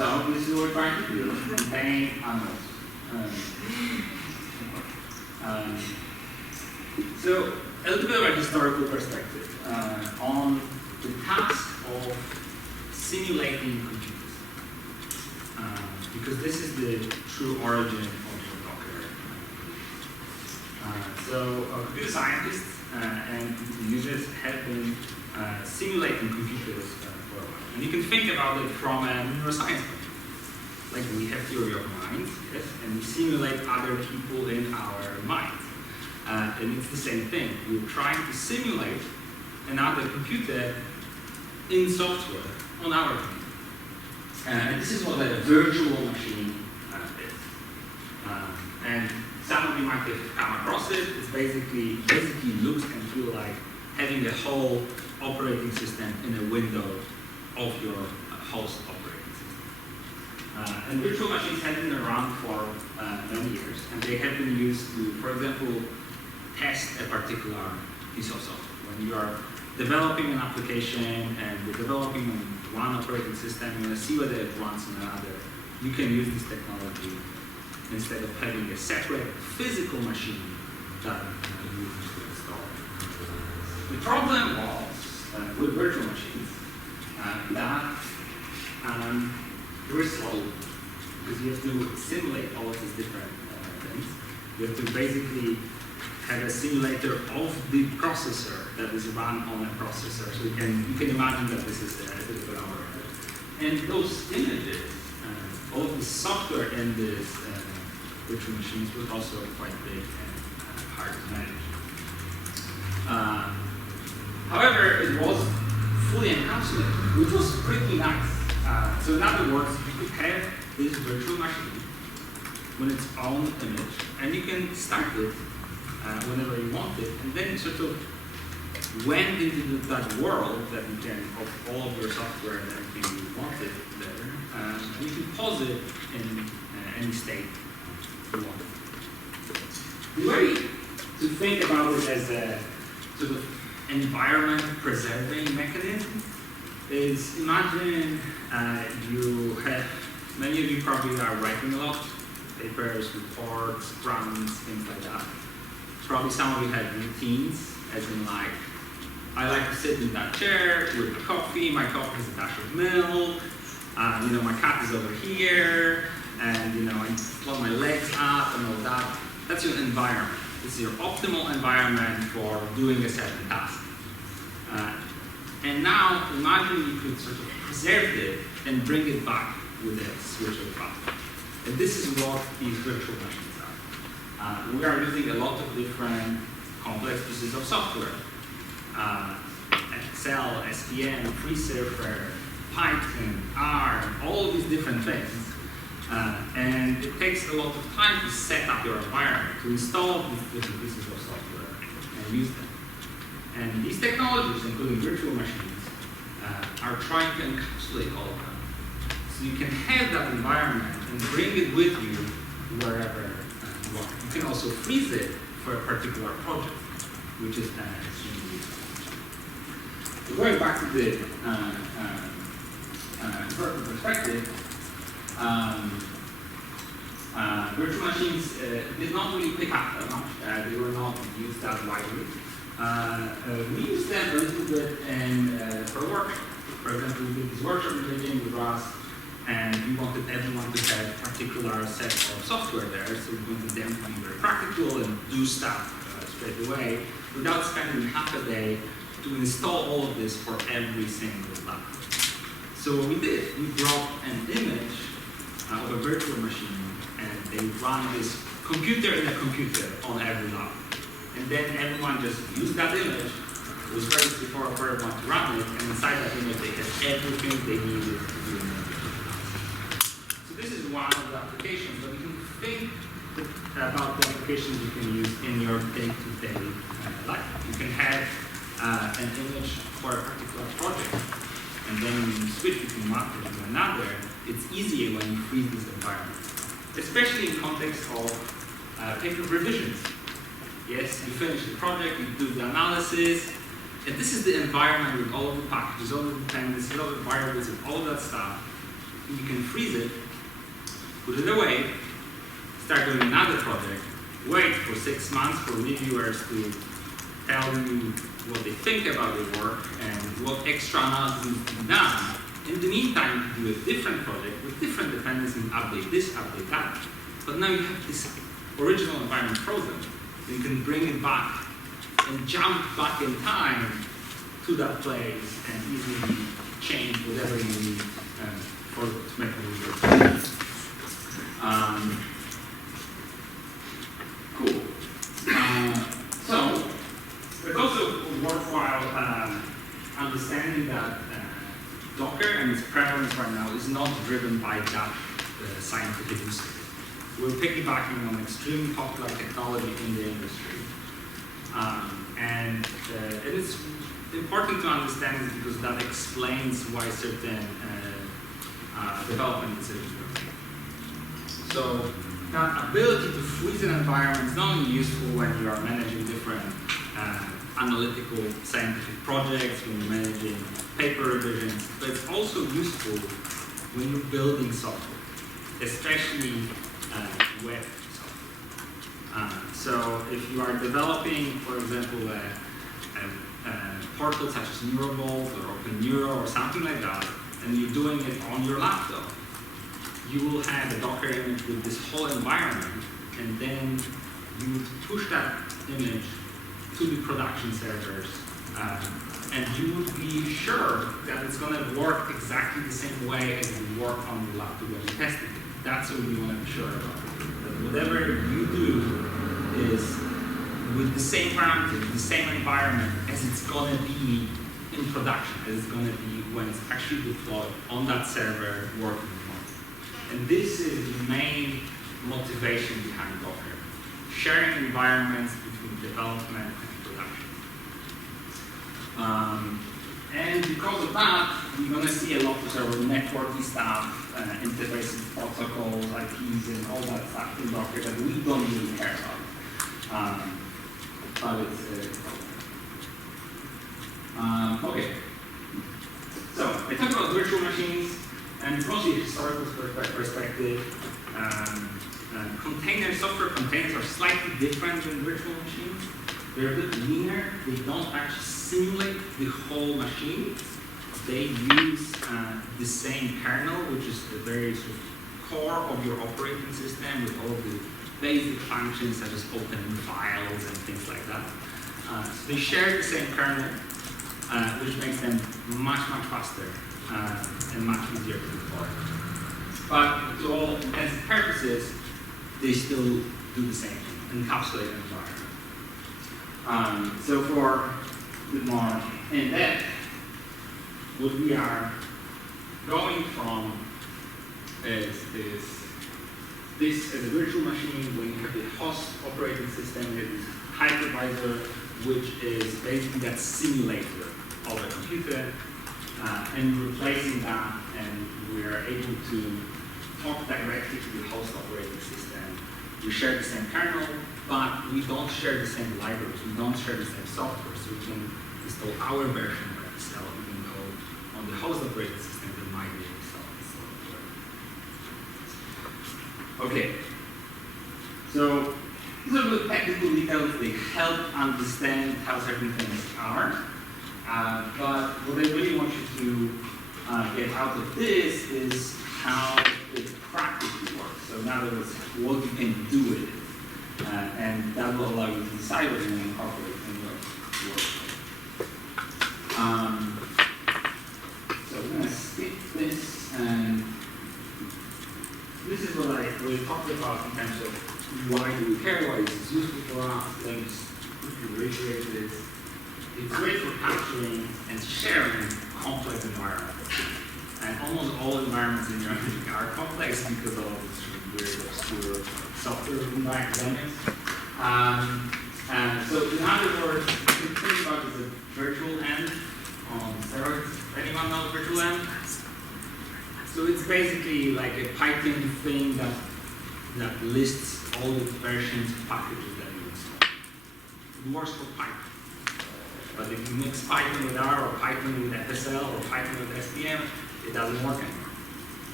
So this is what we're trying to do, contain animals. So a little bit of a historical perspective on the task of simulating computers, because this is the true origin of Docker. So computer scientists and users have been simulating computers for a while. And you can think about it from a neuroscience point of view. Like we have theory of mind, yes, and we simulate other people in our mind. And it's the same thing. We're trying to simulate another computer in software on our computer. And this is what a virtual machine is. And some of you might have come across it. It's basically looks and feels like having a whole operating system in a window of your host operating system. And virtual machines have been around for many years, and they have been used to, for example, test a particular piece of software. When you are developing an application and you're developing on one operating system, you want to see whether it runs on another, you can use this technology instead of having a separate physical machine that you use to install. The problem was with virtual machines that they were slow, because you have to simulate all of these different things. You have to basically have a simulator of the processor that is run on a processor. So you can imagine that this is a bit of an overhead. And those images, all of the software in this virtual machines was also quite big and hard to manage. However, it was fully encapsulated, which was pretty nice. So in other words, you could have this virtual machine with its own image, and you can start it whenever you want it, and then sort of went into that world that you can, of all of your software and everything you wanted there, and you can pause it in any state you want. The way to think about it as a sort of environment preserving mechanism is, imagine you have, many of you probably are writing a lot, papers, reports, runs, things like that. Probably some of you have routines, as in like, I like to sit in that chair with my coffee has a dash of milk, my cat is over here, and I float my legs up and all that. That's your environment. This is your optimal environment for doing a certain task. And now, imagine you could sort of preserve it and bring it back with a switch of a button. And this is what these virtual machines are. We are using a lot of different complex pieces of software. Excel, SPM, FreeSurfer, Python, R, all of these different things. And it takes a lot of time to set up your environment, to install these different pieces of software and use them. And these technologies, including virtual machines, are trying to encapsulate all of them. So you can have that environment and bring it with you wherever you want. You can also freeze it for a particular project, which is extremely useful. So going back to the historical perspective, virtual machines did not really pick up that much. They were not used that widely. We used them a little bit for workshops. For example, we did this workshop in Beijing with Ross, and we wanted everyone to have a particular set of software there, so we wanted them to be very practical and do stuff straight away without spending half a day to install all of this for every single lab. So what we did, we brought an image of a virtual machine, and they run this computer in a computer on every lab. And then everyone just used that image. It was ready for everyone to run it, and inside that image they had everything they needed to do in their task. So this is one of the applications, but you can think about the applications you can use in your day-to-day life. You can have an image for a particular project, and then when you switch between one project to another, it's easier when you freeze this environment, especially in context of paper revisions. Yes, you finish the project, you do the analysis, and this is the environment with all of the packages, all of the dependencies, all of the variables, and all of that stuff You can freeze it, put it away, start doing another project, wait for 6 months for reviewers to tell you what they think about your work and what extra analysis needs to be done. In the meantime, you do a different project with different dependencies, update this, update that. But now you have this original environment frozen. So you can bring it back and jump back in time to that place and easily change whatever you need to make it work. Cool. So it's also worthwhile understanding that Docker and its prevalence right now is not driven by that scientific use case. We're piggybacking on extremely popular technology in the industry. And it's important to understand this because that explains why certain development decisions were made. So that ability to freeze an environment is not only useful when you are managing different analytical scientific projects, when you're managing paper revisions, but it's also useful when you're building software, especially web software. So if you are developing, for example, a portal such as NeuroVault or OpenNeuro or something like that, and you're doing it on your laptop, you will have a Docker image with this whole environment, and then you would push that image to the production servers, and you would be sure that it's going to work exactly the same way as it would work on the laptop when you tested it. That's what we want to be sure about. That whatever you do is with the same parameters, the same environment as it's going to be in production, as it's going to be when it's actually deployed on that server working remotely. And this is the main motivation behind Docker. Sharing environments between development and production. And because of that, we're going to see a lot of sort of networky stuff, interfaces, protocols, IPs, and all that stuff in Docker that we don't really care about. But it's okay. So I talked about virtual machines, and mostly a historical perspective. Software containers are slightly different than virtual machines. They're a bit leaner. They don't actually simulate the whole machine. They use the same kernel, which is the very sort of core of your operating system with all of the basic functions such as opening files and things like that. So they share the same kernel, which makes them much, much faster and much easier to deploy. But to all intents and purposes, they still do the same thing, encapsulate an environment. So for a bit more in depth, what we are going from is this as a virtual machine. When you have the host operating system, you have this hypervisor, which is basically that simulator of a computer, and replacing that, and we are able to talk directly to the host operating system. We share the same kernel, but we don't share the same libraries. We don't share the same software, so we can install our version of Excel, even though on the host operating system there might be Excel installed. Okay, so these are the technical details. They help understand how certain things are. But what I really want you to get out of this is how it practically works. So in other words, what you can do with it. And that will allow you to decide what you want to incorporate in your work. So we're going to skip this. And this is what I really talked about in terms of why do we care, why is this useful for us. Let me just quickly reiterate this. It's great for capturing and sharing complex environments. And almost all environments in your industry are complex because of this weird, obscure software dynamics. So in other words, you can think about it as a virtual end on steroids. Anyone know virtual end? So it's basically like a Python thing that lists all the versions of packages that you install. It works for Python. But if you mix Python with R or Python with FSL or Python with SPM, it doesn't work anymore.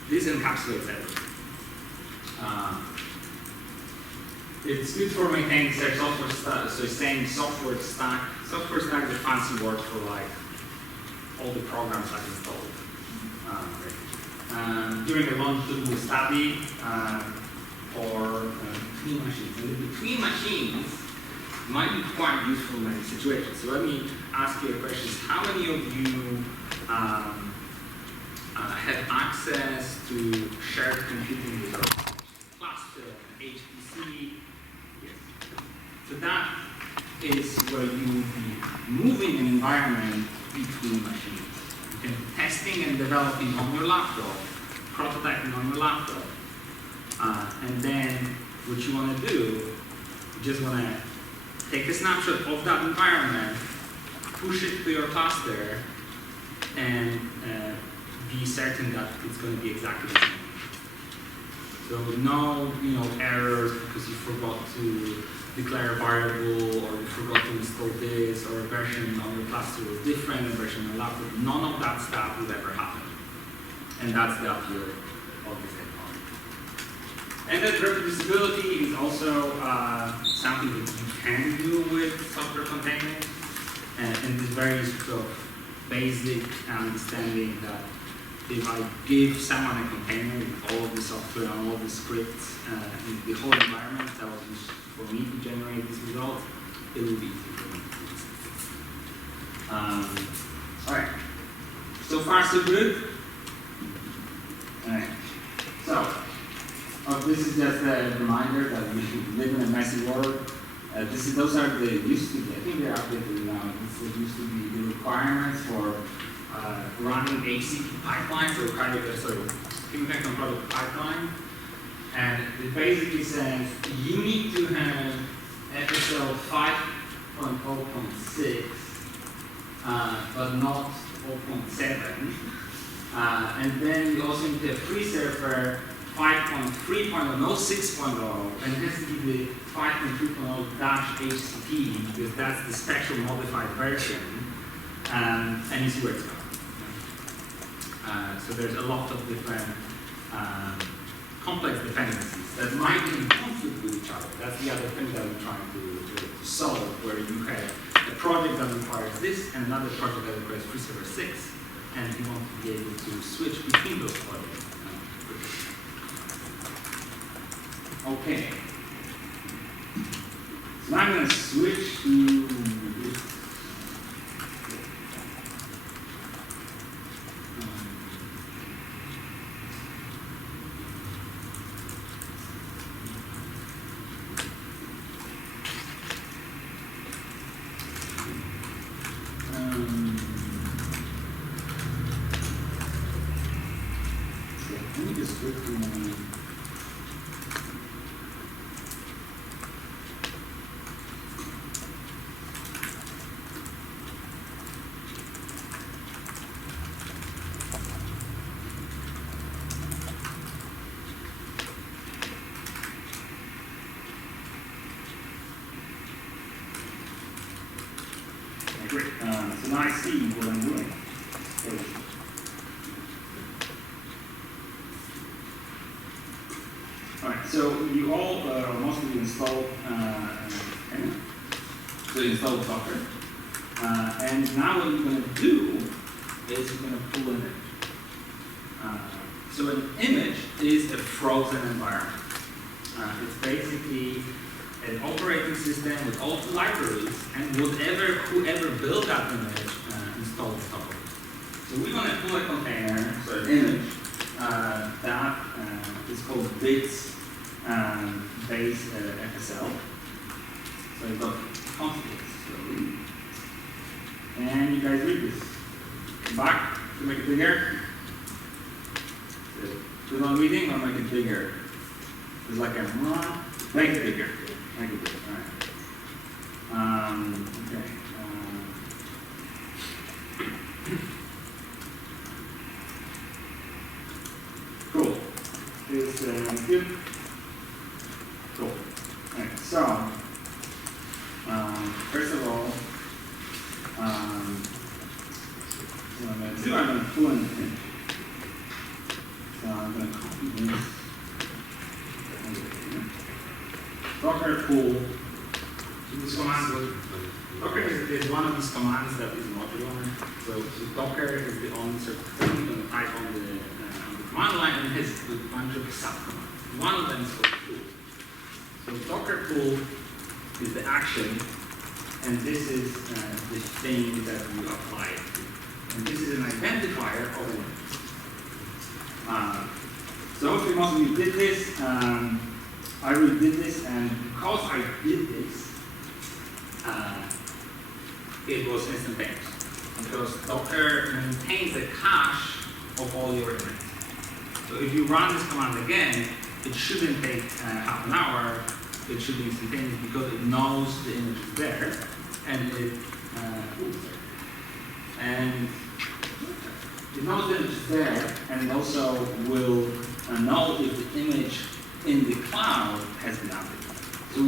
this encapsulates everything. It's good for maintaining software stack. So it's saying software stack. Software stack is a fancy word for like all the programs I've installed. During a longitudinal study or between machines. And between machines might be quite useful in many situations. So let me ask you a question. How many of you have access to shared computing with a cluster, HPC? Yes. So that is where you will be moving an environment between machines. You can be testing and developing on your laptop, prototyping on your laptop. And then what you want to do, you just want to take a snapshot of that environment, push it to your cluster, and be certain that it's going to be exactly the same. So no, errors because you forgot to declare a variable, or you forgot to install this, or a version on your cluster was different, a version on your laptop. None of that stuff will ever happen. And that's the appeal of this technology. And that reproducibility is also something that you can do with software containers. And this very sort of basic understanding that if I give someone a container with all of the software and all of the scripts, the whole environment that was used for me to generate this result, it will be easy for me to do this. All right. So far, so good. All right. So, this is just a reminder that we live in a messy world. Those are the used to be. I think they're updated now. This used to be the requirements for running HCP pipelines or Human Product Pipeline. And it basically says you need to have FSL 5.0.6, but not 0.7. And then you also need to have preserver 5.3.0, no 6.0, and it has to be the 5.3.0-HCP because that's the spectral modified version, and you see where it's going. So there's a lot of different complex dependencies that might be in conflict with each other. That's the other thing that we're trying to solve, where you have a project that requires this and another project that requires preserver 6, and you want to be able to switch between those projects. Okay. So now I'm going to switch to this. Let me just go through my. Great. So now I see what I'm doing. All right. So you all, most of you installed, so you installed software. And now what you're going to do is you're going to pull an image. So an image is a frozen environment. It's basically an operating system with all the libraries and whoever built that image installed on top of it. So we want to pull a container, so an image that is called bits base FSL. So you've got configs. And you guys read this. Come back to make it bigger. Do not reading or make it bigger. It's like a make it bigger. Make it bigger. All right. Okay. Cool. Is good. Cool. All right. So first of all, what I'm going to do, I'm going to pull in the image. So I'm going to copy this. Docker pull. So this command will, Docker is one of these commands that is modular. So Docker is the only sort of thing you're going to type on the command line, and it has a bunch of subcommands. One of them is called pull. So Docker pull is the action, and this is the thing that you apply it to. And this is an identifier of an image. So hopefully most of you did this. I already did this, and because I did this, it was instantaneous. Because Docker maintains a cache of all your images. So if you run this command again, it shouldn't take half an hour. It should be instantaneous because it knows the image is there, and it knows the image is there, and it also will know if the image in the cloud has been updated. So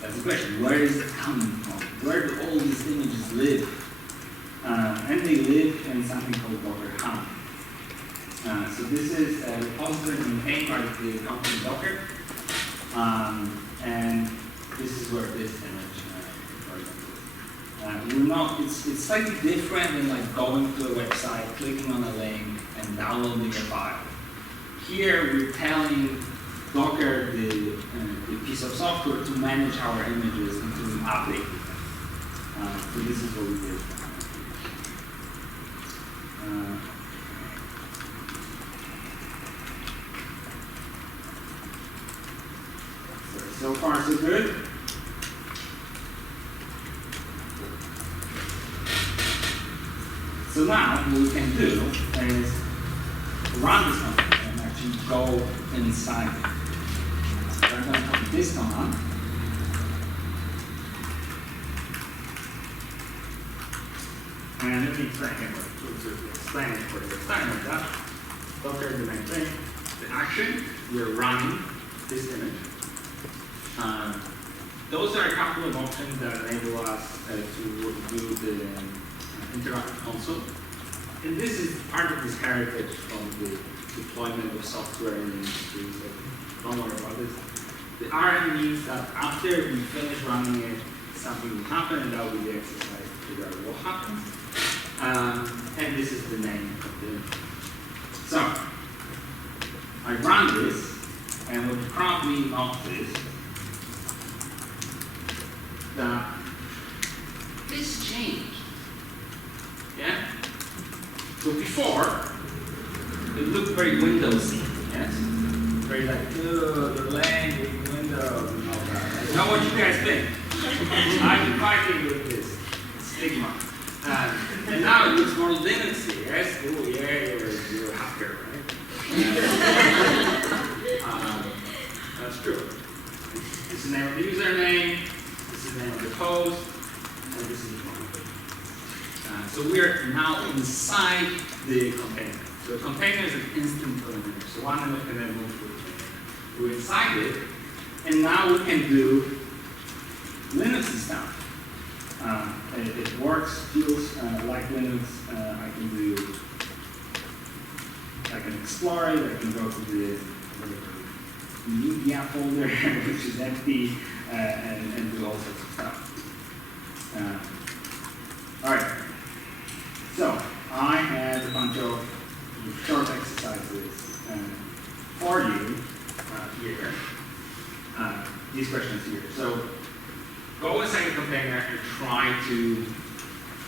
that's the question: where is it coming from? Where do all these images live? And they live in something called Docker Hub. So this is a repository maintained by the company Docker. And this is where this image, for example, it's slightly different than like going to a website, clicking on a link, and downloading a file. Here we're telling Docker the piece of software to manage our images and to update them. So this is what we did. So far, so good. So now, what we can do is run this command and actually go inside it. So I'm going to copy this command. And let me explain it for the explain like that. Docker is the main thing. The action, we're running this image. Those are a couple of options that enable us to do the interactive console. And this is part of this heritage from the deployment of software in the industry, so don't worry about this. The RM means that after we finish running it, something will happen, and that will be the exercise to figure out what happens. And this is the name of the image. So, I run this, and what you probably notice that this changed. Yeah? So before, it looked very Windowsy, yes? Very like, the language, Windows, and all that. I know what you guys think. I've been fighting with this stigma. And now it looks more Linuxy, yes? Oh yeah, you're a hacker, right? That's true. This is the name of the username, this is the name of the post, and this is the phone. So we are now inside the container. So the container is an instant container. So one image can then move to the container. We're inside it, and now we can do Linuxy stuff. It works, feels like Linux. I can explore it, I can go to the media folder, which is empty, and do all sorts of stuff. All right. So I have a bunch of short exercises for you here. These questions here. So go inside the container and try to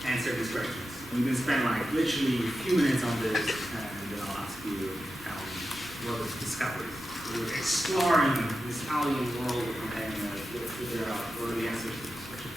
answer these questions. You can spend like literally a few minutes on this, and then I'll ask you what is discovery. So we're exploring this alien world of containers to figure out what are the answers to this question.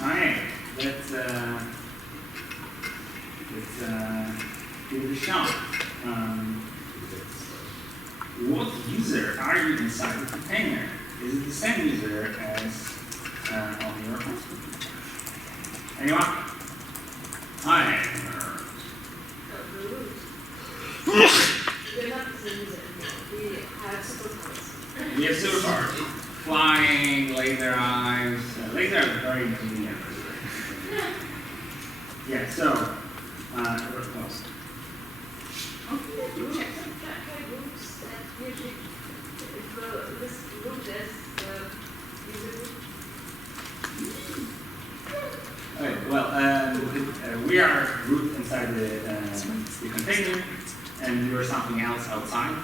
Alright, let's give it a shot. What user are you inside the container? Is it the same user as on your host computer? Anyone? Hi. We have superpowers. Flying, laser eyes. Laser eyes are very convenient. Yeah, so, what else? Okay, well, we are root inside the container, and we are something else outside.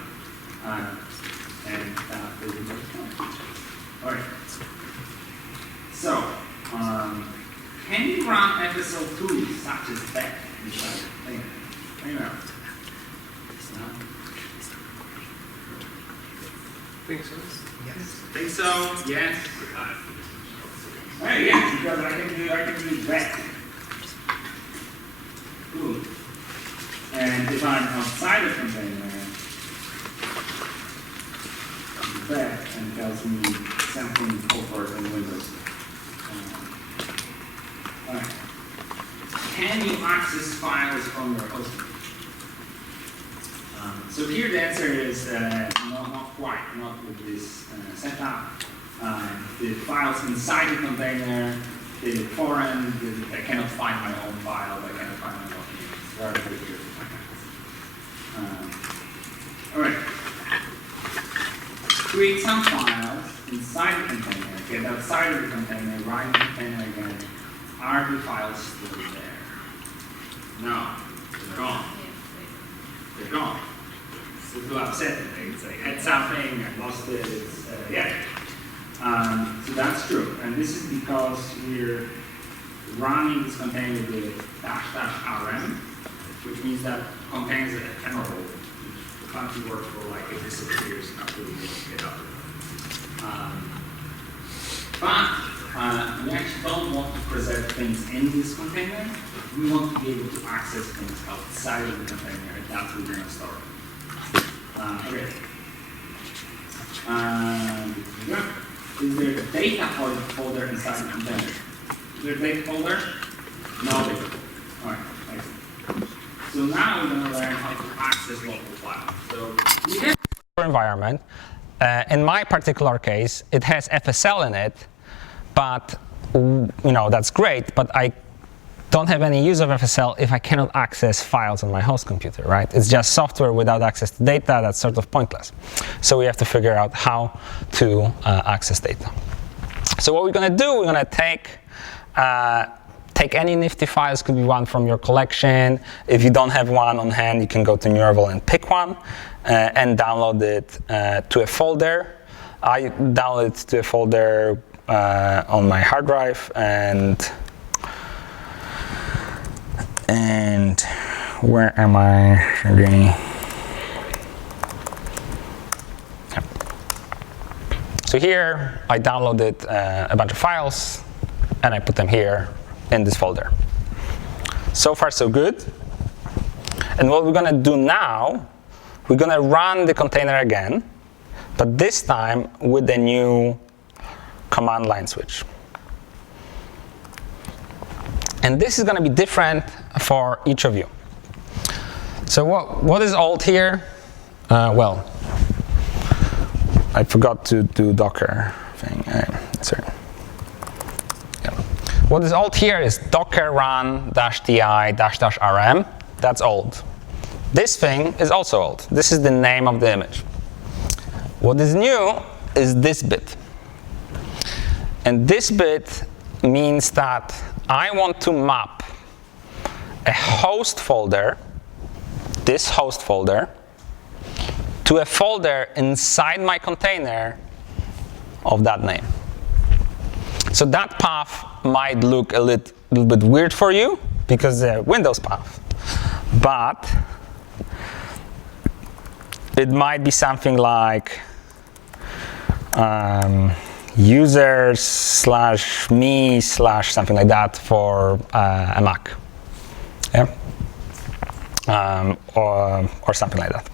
And will be just fine. All right. So, can you run FSL tools such as that inside the container? Anywhere? No? Think so? Yes. Think so? Yes. Right, yes, because I can do that. Cool. And if I'm outside the container, back and tells me something over in Windows. Right. Can you access files from your host? So here the answer is not quite, not with this setup. The files inside the container, they're foreign, I cannot find my own file, I cannot find my documents. Very, very clear to find out. All right. Create some files inside the container, get outside of the container, run the container again. Are the files still there? No, they're gone. They're gone. So feel upset. It's like, I had something, I lost it, yeah. So that's true. And this is because we're running this container with --rm, which means that contains an ephemeral. Can't work for like it disappears after we get up. But we actually don't want to preserve things in this container. We want to be able to access things outside of the container, and that's what we're going to store. Okay. Is there a data folder inside the container? Is there a data folder? No data folder. All right. Thanks. So now we're going to learn how to access local files. So we have environment. In my particular case, it has FSL in it, but that's great. But I don't have any use of FSL if I cannot access files on my host computer, right? It's just software without access to data. That's sort of pointless. So we have to figure out how to access data. So what we're going to do, we're going to take any nifty files. Could be one from your collection. If you don't have one on hand, you can go to Neural and pick one and download it to a folder. I download it to a folder on my hard drive, and where am I again? Yeah. So here I downloaded a bunch of files, and I put them here in this folder. So far, so good. And what we're going to do now, we're going to run the container again, but this time with a new command line switch. And this is going to be different for each of you. So what is alt here? Well, I forgot to do Docker thing. Sorry. Yeah. What is alt here is docker run -ti --rm. That's old. This thing is also old. This is the name of the image. What is new is this bit. And this bit means that I want to map a host folder, this host folder, to a folder inside my container of that name. So that path might look a little bit weird for you because it's a Windows path. But it might be something like users/me/something like that for a Mac. Yeah. Or something like that.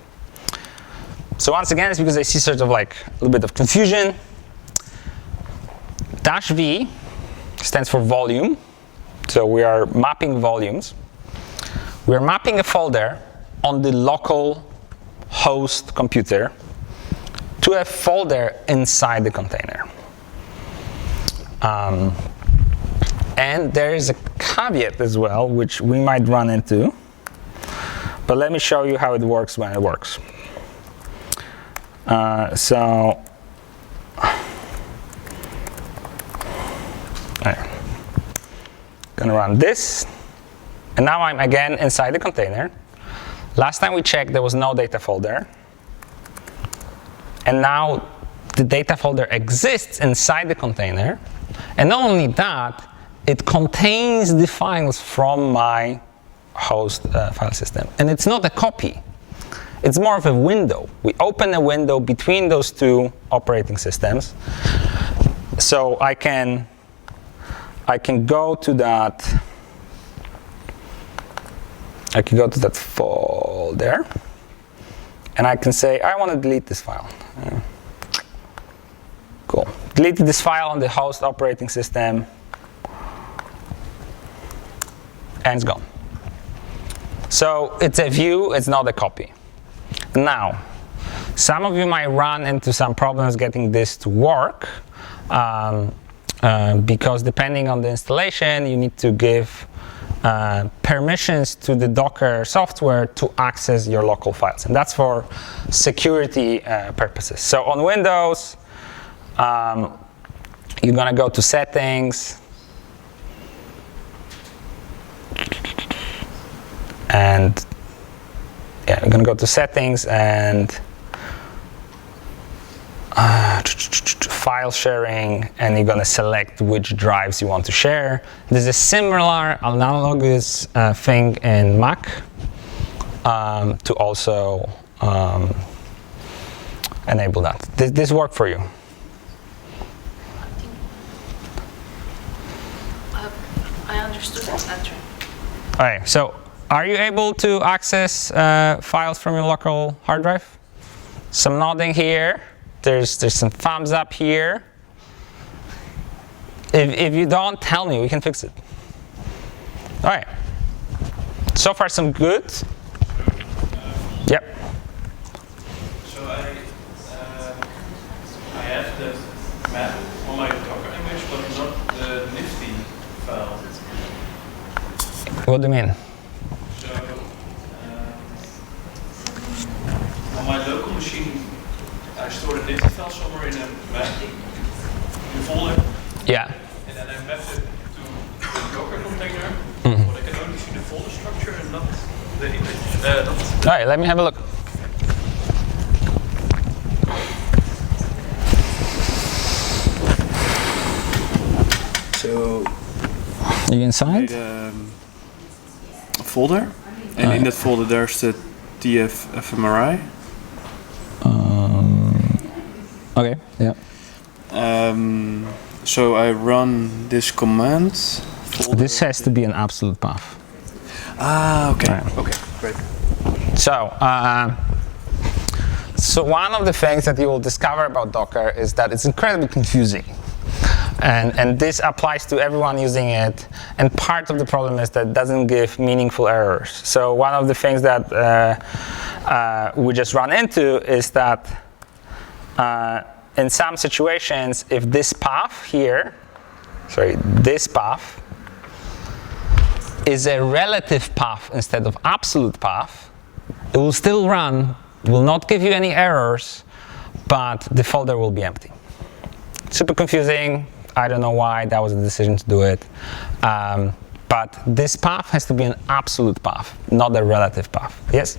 So once again, it's because I see sort of like a little bit of confusion. -v stands for volume. So we are mapping volumes. We are mapping a folder on the local host computer to a folder inside the container. And there is a caveat as well, which we might run into. But let me show you how it works when it works. So, gonna run this, and now I'm again inside the container. Last time we checked, there was no data folder, and now the data folder exists inside the container, and not only that, it contains the files from my host file system, and it's not a copy. It's more of a window. We open a window between those two operating systems. So I can go to that. I can go to that folder, and I can say I want to delete this file. Cool. Deleted this file on the host operating system, and it's gone. So it's a view. It's not a copy. Now, some of you might run into some problems getting this to work because depending on the installation, you need to give permissions to the Docker software to access your local files. And that's for security purposes. So on Windows, you're going to go to Settings, and yeah, you're going to go to Settings and File Sharing, and you're going to select which drives you want to share. There's a similar analogous thing in Mac to also enable that. Does this work for you? I understood that answer. All right, so are you able to access files from your local hard drive? Some nodding here. There's some thumbs up here. If you don't, tell me. We can fix it. All right. So far, some good. Yep. So I have the map on my Docker image, but not the Nifty file. What do you mean? So on my local machine, I store the Nifty file somewhere in a map, in a folder. Yeah. And then I map it to the Docker container, Mm-hmm. but I can only see the folder structure and not the image. All right, let me have a look. So Are you inside? a folder, and in that folder there's the TF fMRI. Okay, yeah. So I run this command. This has to be an absolute path. Ah, okay. Right. Okay, great. So, so one of the things that you will discover about Docker is that it's incredibly confusing. And this applies to everyone using it. And part of the problem is that it doesn't give meaningful errors. So one of the things that we just run into is that in some situations, if this path here, this path is a relative path instead of absolute path, it will still run, will not give you any errors, but the folder will be empty. Super confusing. I don't know why that was the decision to do it. But this path has to be an absolute path, not a relative path. Yes?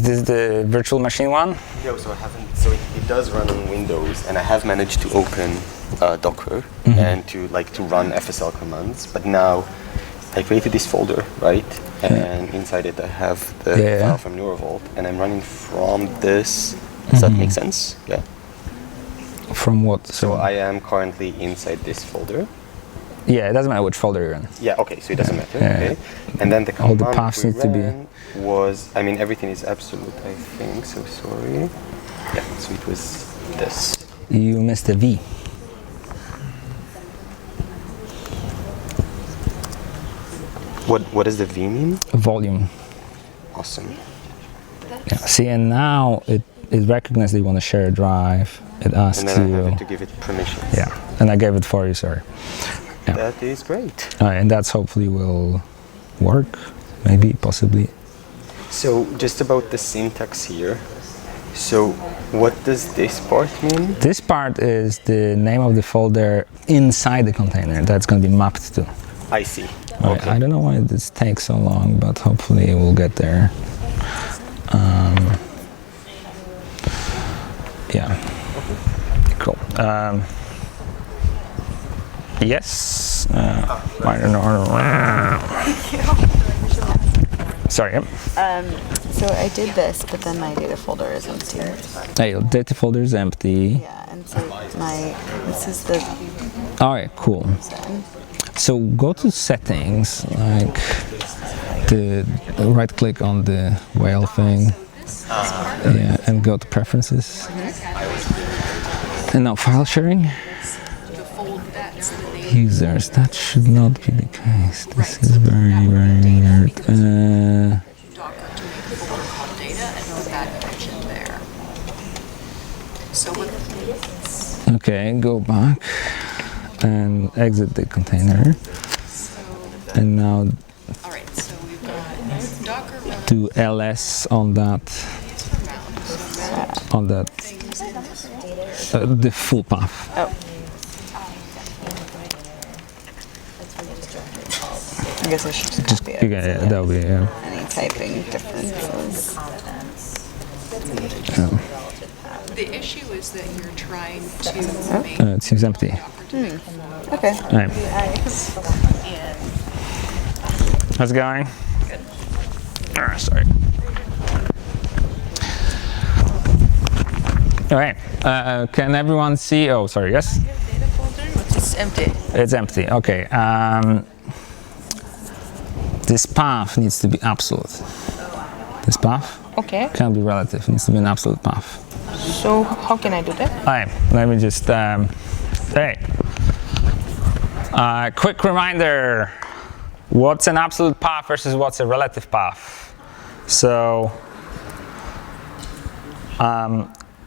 Is this the virtual machine one? No, so I haven't. So it does run on Windows, and I have managed to open Docker and to run FSL commands. But now I created this folder, right? And inside it I have the file from NeuroVault, and I'm running from this. Does that make sense? Yeah. From what? So I am currently inside this folder. Yeah, it doesn't matter which folder you're in. Yeah, okay, so it doesn't matter. Okay. And then the all command the paths need to be. Was, I mean, everything is absolute, I think, so sorry. Yeah, so it was this. You missed a V. What does the V mean? Volume. Awesome. Yeah. See, and now it recognizes that you want to share a drive. It asks And then you. I have to give it permissions. Yeah, and I gave it for you, sorry. Yeah. That is great. And that's hopefully will work, maybe, possibly. So just about the syntax here. So what does this part mean? This part is the name of the folder inside the container that's going to be mapped to. I see. Right. Okay. I don't know why this takes so long, but hopefully we'll get there. Yeah. Cool. Yes. I don't know. Sorry. Yep. So I did this, but then my data folder is empty. Hey, your data folder is empty. Yeah, and so this is the. All right. Cool. So go to settings, like the right click on the whale thing, yeah, and go to preferences. And now file sharing. Users, that should not be the case. This is very, very weird. Okay, go back and exit the container. And now do ls on that, the full path. Oh. I guess I should just copy it. Yeah, that'll be, yeah. Any typing differences. The issue is that you're trying to make It seems empty. Okay. All right. How's it going? Good. Sorry. All right. Can everyone see? Oh, sorry. Yes. data folder, it's empty. It's empty. Okay. This path needs to be absolute. This path Okay. can't be relative. It needs to be an absolute path. So how can I do that? All right. Let me just. Hey. Quick reminder. What's an absolute path versus what's a relative path? So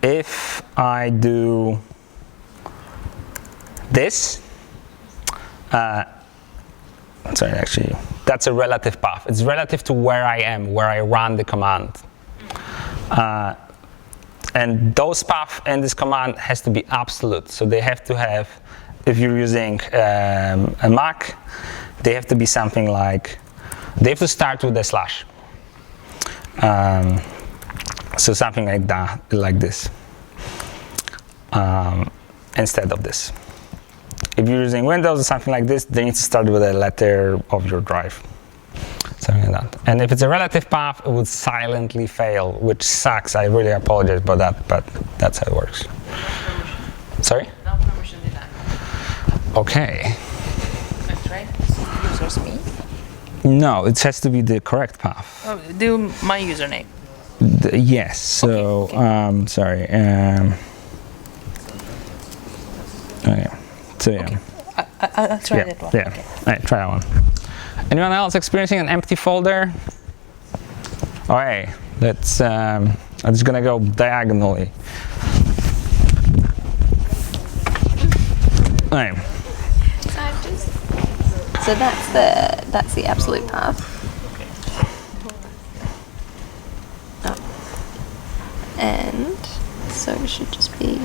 if I do this, sorry, actually, that's a relative path. It's relative to where I am, where I run the command. And those paths in this command has to be absolute. So they have to have, if you're using a Mac, they have to be something like, they have to start with a slash. So something like that, like this, instead of this. If you're using Windows or something like this, they need to start with a letter of your drive. Something like that. And if it's a relative path, it would silently fail, which sucks. I really apologize about that, but that's how it works. Sorry? No permission denied. Okay. That's right. Users me. No, it has to be the correct path. Oh, do my username. Yes. So, Okay. Sorry. Okay. So yeah. Okay. I'll try Yeah. that one. Yeah. Okay. All right. Try that one. Anyone else experiencing an empty folder? All right. Let's. I'm just gonna go diagonally. All right. So that's the absolute path. Oh. And so it should just be.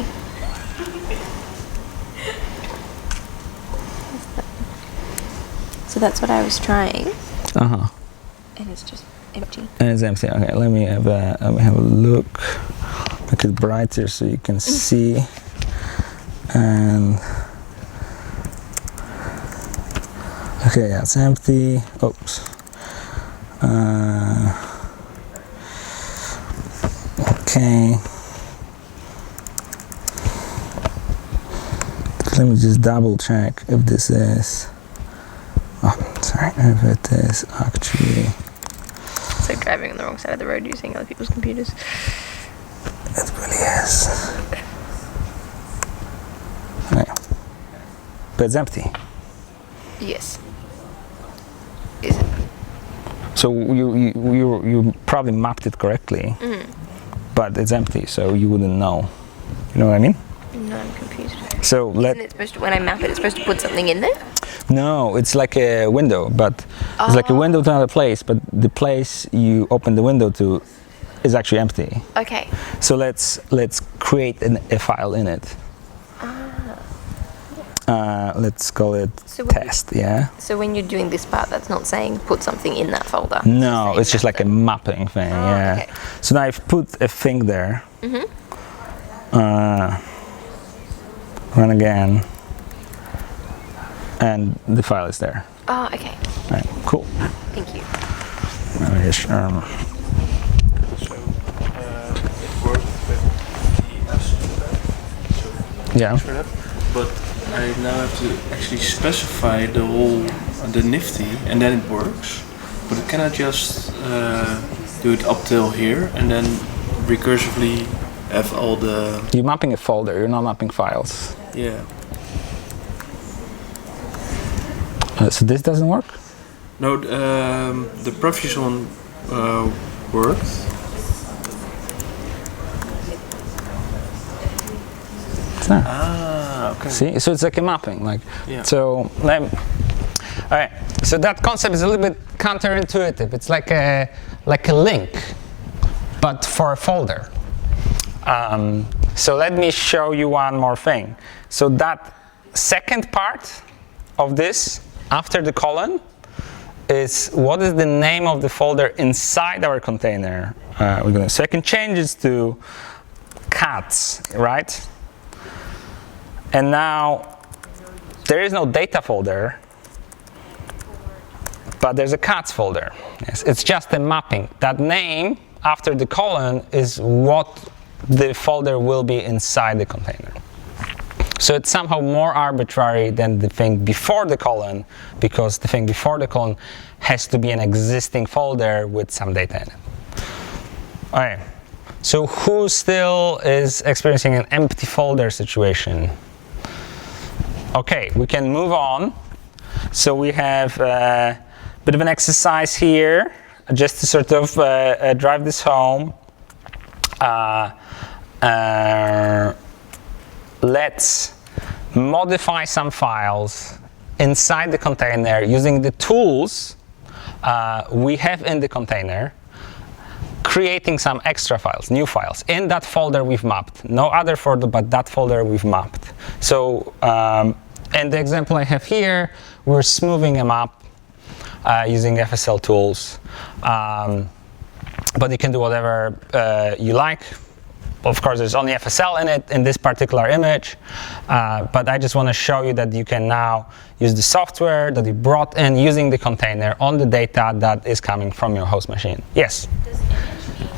So that's what I was trying. Uh huh. And it's just empty. And it's empty. Okay, let me have a look. Make it brighter so you can see. And okay, yeah, it's empty. Oops. Okay. Let me just double check if this is. Oh, sorry, if it is actually. So driving on the wrong side of the road using other people's computers. It really is. Okay. But it's empty. Yes. Is it? So you probably mapped it correctly, but it's empty, so you wouldn't know. You know what I mean? No, I'm confused. So Isn't it supposed to, when I map it, it's supposed to put something in there? No, it's like a window, but it's like a window to another place, but the place you open the window to is actually empty. Okay. So let's create a file in it. Let's call it test, yeah? So when you're doing this part, that's not saying put something in that folder? No, it's just like a mapping thing, yeah. Okay. So now I've put a thing there. Run again. And the file is there. Oh, okay. All right, cool. Thank you. Let me just, So it worked with the absolute yeah. for that, but I now have to actually specify the nifty, and then it works. But can I just do it up till here and then recursively have all the? You're mapping a folder. You're not mapping files. Yeah. So this doesn't work? No, the previous one worked. It's there. Ah, okay. See, so it's like a mapping, like. Yeah. So all right. So that concept is a little bit counterintuitive. It's like a link, but for a folder. So let me show you one more thing. So that second part of this, after the colon, is what is the name of the folder inside our container. So I can change this to cats, right? And now there is no data folder, but there's a cats folder. Yes, it's just a mapping. That name after the colon is what the folder will be inside the container. So it's somehow more arbitrary than the thing before the colon, because the thing before the colon has to be an existing folder with some data in it. All right. So who still is experiencing an empty folder situation? Okay, we can move on. So we have a bit of an exercise here, just to sort of drive this home. Let's modify some files inside the container using the tools we have in the container, creating some extra files, new files, in that folder we've mapped. No other folder, but that folder we've mapped. So, in the example I have here, we're smoothing a map using FSL tools. But you can do whatever you like. Of course, there's only FSL in it in this particular image, but I just want to show you that you can now use the software that you brought in using the container on the data that is coming from your host machine. Yes? Does image mean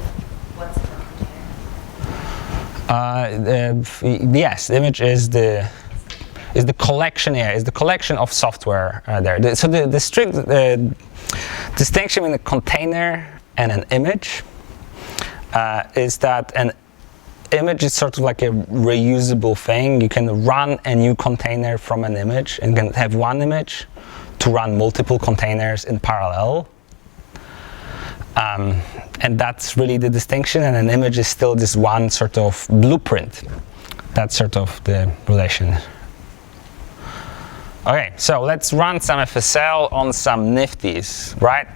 what's in the container? Yes, image is the collection. Yeah, is the collection of software there. So the strict distinction between a container and an image is that an image is sort of like a reusable thing. You can run a new container from an image and can have one image to run multiple containers in parallel. And that's really the distinction, and an image is still this one sort of blueprint. That's sort of the relation. Okay, so let's run some FSL on some nifties, right?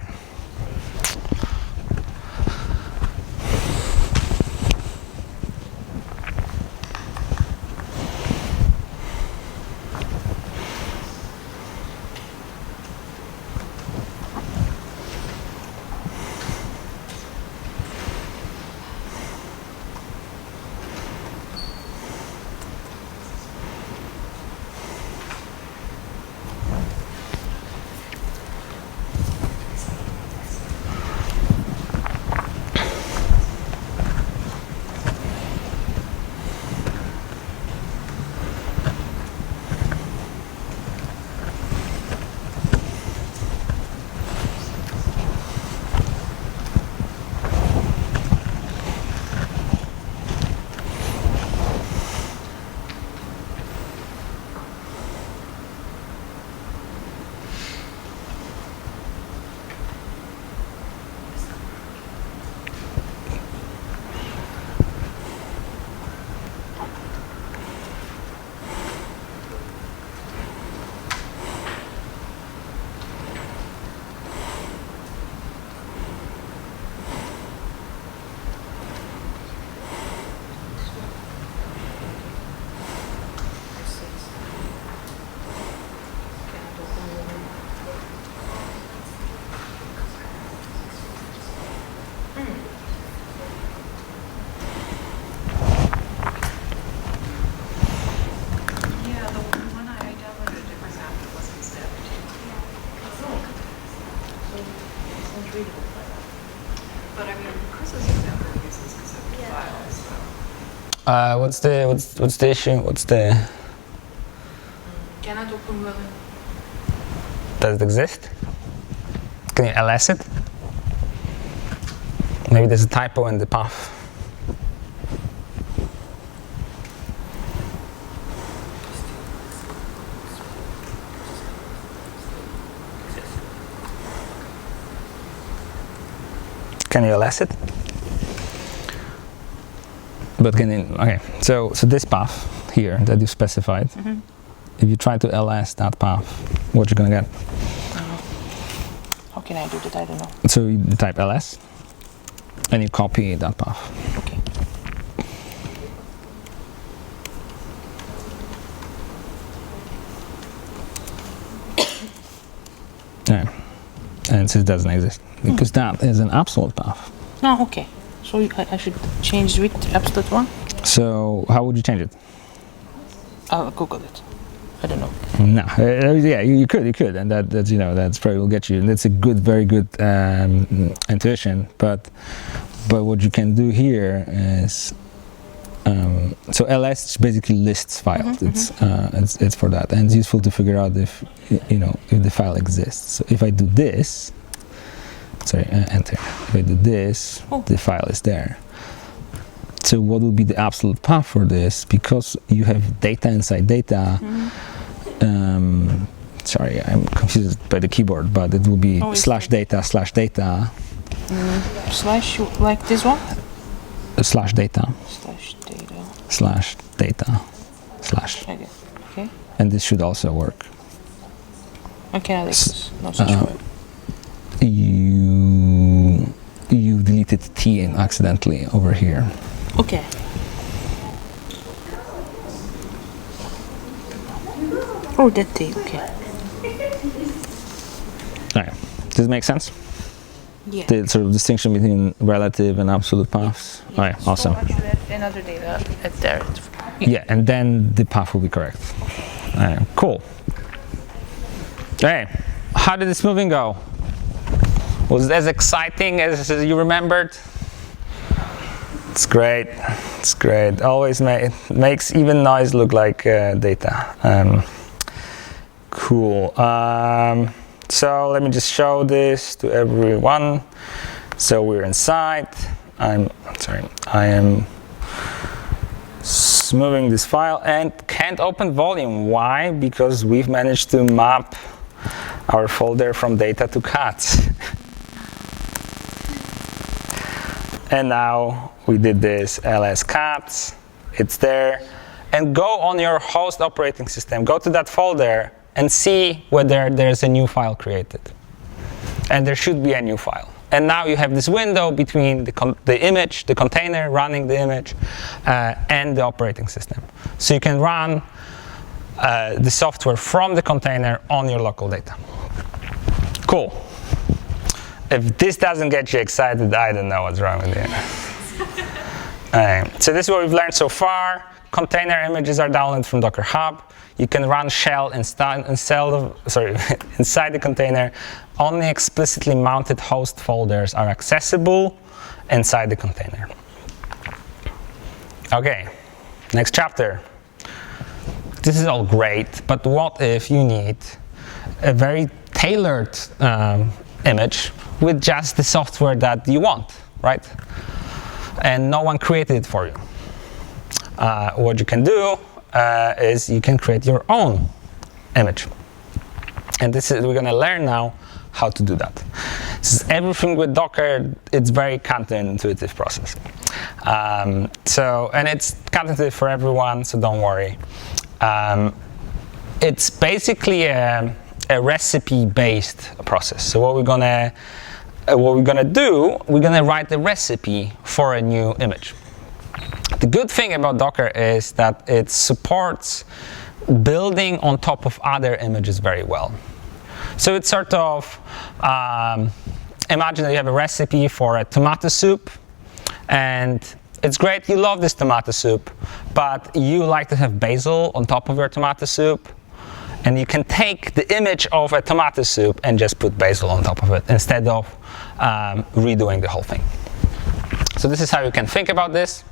What's the issue? What's the? Cannot open well. Does it exist? Can you ls it? Maybe there's a typo in the path. Can you ls it? But can you, okay, so this path here that you specified, if you try to ls that path, what you're gonna get? How can I do that? I don't know. So you type ls and you copy that path. Okay. Yeah. And so it doesn't exist because that is an absolute path. No, okay. So I should change with absolute one? So how would you change it? I'll Google it. I don't know. No, yeah, you could, and that's probably will get you. And that's a good, very good intuition. But what you can do here is so ls basically lists files. It's for that, and it's useful to figure out if if the file exists. So if I do this, enter. If I do this, the file is there. So what would be the absolute path for this? Because you have data inside data. Sorry, I'm confused by the keyboard, but it will be /data /data. Slash like this one? /data. /data. /data. Okay. And this should also work. Okay, like this. No such word. You deleted T accidentally over here. Okay. Oh, that T. Okay. Alright. Does it make sense? Yeah. The sort of distinction between relative and absolute paths. Yeah. Alright, awesome. So actually, another data at there. Yeah, and then the path will be correct. Alright, cool. Hey, how did this moving go? Was it as exciting as you remembered? It's great. It's great. Always makes even noise look like data. Cool. So let me just show this to everyone. So we're inside. I am moving this file and can't open volume. Why? Because we've managed to map our folder from data to cats. And now we did this ls cats, it's there. And go on your host operating system, go to that folder and see whether there's a new file created. And there should be a new file. And now you have this window between the image, the container running the image, and the operating system. So you can run the software from the container on your local data. Cool. If this doesn't get you excited, I don't know what's wrong with you. So this is what we've learned so far. Container images are downloaded from Docker Hub. You can run shell inside the container. Only explicitly mounted host folders are accessible inside the container. Okay, next chapter. This is all great, but what if you need a very tailored image with just the software that you want, right? And no one created it for you. What you can do is you can create your own image. And we're going to learn now how to do that. This is everything with Docker, it's very counterintuitive process. And it's counterintuitive for everyone, so don't worry. It's basically a recipe-based process. So what we're gonna do, we're gonna write the recipe for a new image. The good thing about Docker is that it supports building on top of other images very well. So it's sort of, imagine that you have a recipe for a tomato soup, and it's great, you love this tomato soup, but you like to have basil on top of your tomato soup, and you can take the image of a tomato soup and just put basil on top of it instead of redoing the whole thing. So this is how you can think about this.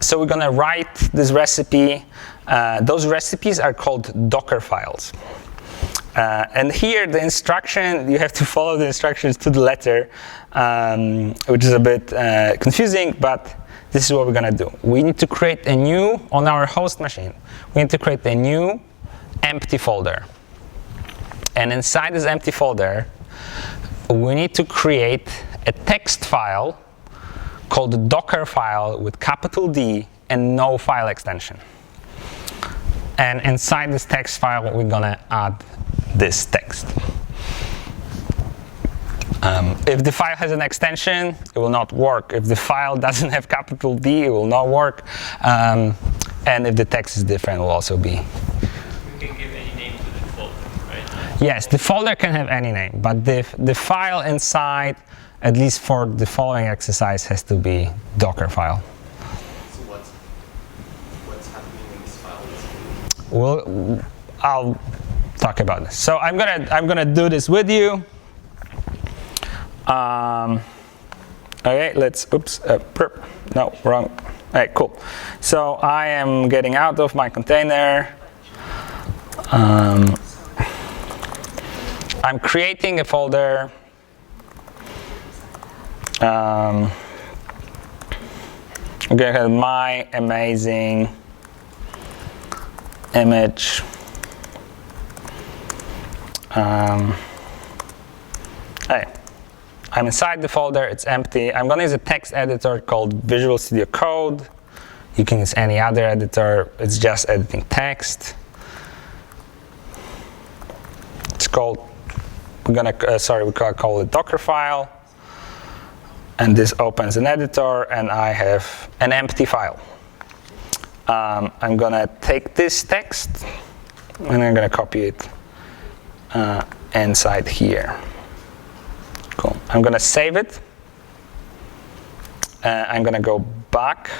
So we're going to write this recipe. Those recipes are called Docker files. And here, the instruction, you have to follow the instructions to the letter, which is a bit confusing, but this is what we're going to do. We need to create a new, on our host machine, we need to create a new empty folder. And inside this empty folder, we need to create a text file called the Docker file with capital D and no file extension. And inside this text file, we're going to add this text. If the file has an extension, it will not work. If the file doesn't have capital D, it will not work. And if the text is different, it will also be. We can give any name to the folder, right? Yes, the folder can have any name, but the file inside, at least for the following exercise, has to be Docker file. So what's happening in this file? Well, I'll talk about this. So I'm gonna do this with you. Okay, let's. Oops. No, wrong. Okay, cool. So I am getting out of my container. I'm creating a folder. I'm gonna have my amazing image. Hey, I'm inside the folder, it's empty. I'm going to use a text editor called Visual Studio Code. You can use any other editor, it's just editing text. It's called, we call it Docker file. And this opens an editor, and I have an empty file. I'm going to take this text, and I'm going to copy it inside here. Cool. I'm going to save it. I'm going to go back,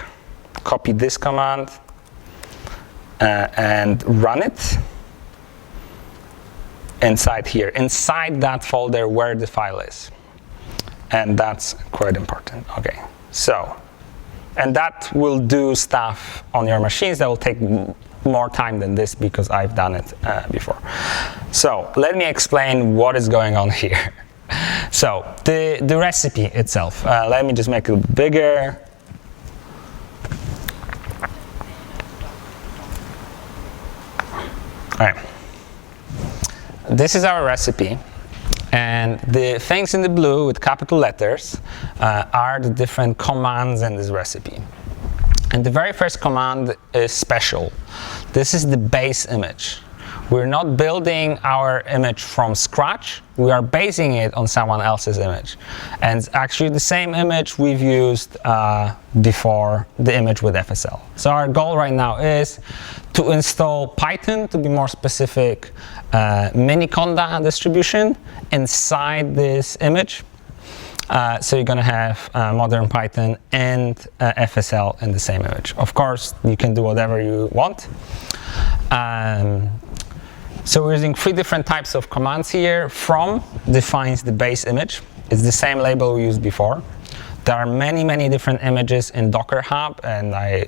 copy this command, and run it inside here, inside that folder where the file is. And that's quite important. Okay, so, and that will do stuff on your machines that will take more time than this because I've done it before. So let me explain what is going on here. So the recipe itself, let me just make it bigger. All right, this is our recipe. And the things in the blue with capital letters are the different commands in this recipe. And the very first command is special. This is the base image. We're not building our image from scratch. We are basing it on someone else's image. And it's actually the same image we've used before, the image with FSL. So our goal right now is to install Python, to be more specific, Miniconda distribution inside this image. So you're going to have modern Python and FSL in the same image. Of course, you can do whatever you want. So we're using 3 different types of commands here. From defines the base image. It's the same label we used before. There are many, many different images in Docker Hub, and I